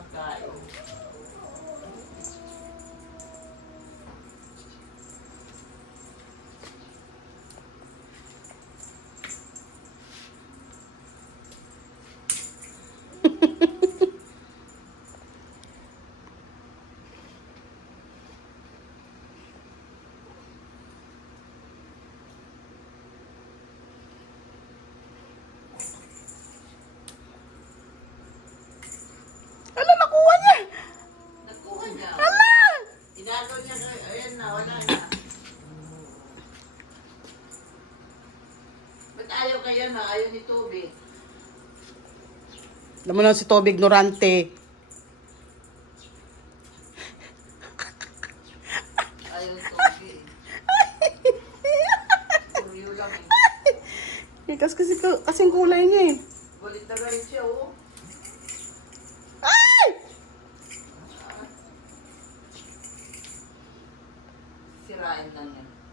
pagkain. Ala, nakuha niya! Nakuha niya. Ala! Inago niya, ayan na, wala na. Ba't ayaw kaya na? Ayaw ni Toby. Alam mo na si Toby ignorante. Ayaw ni Toby. Tuyo lang eh. Kasing kulay niya eh. Balit na rin siya, oh.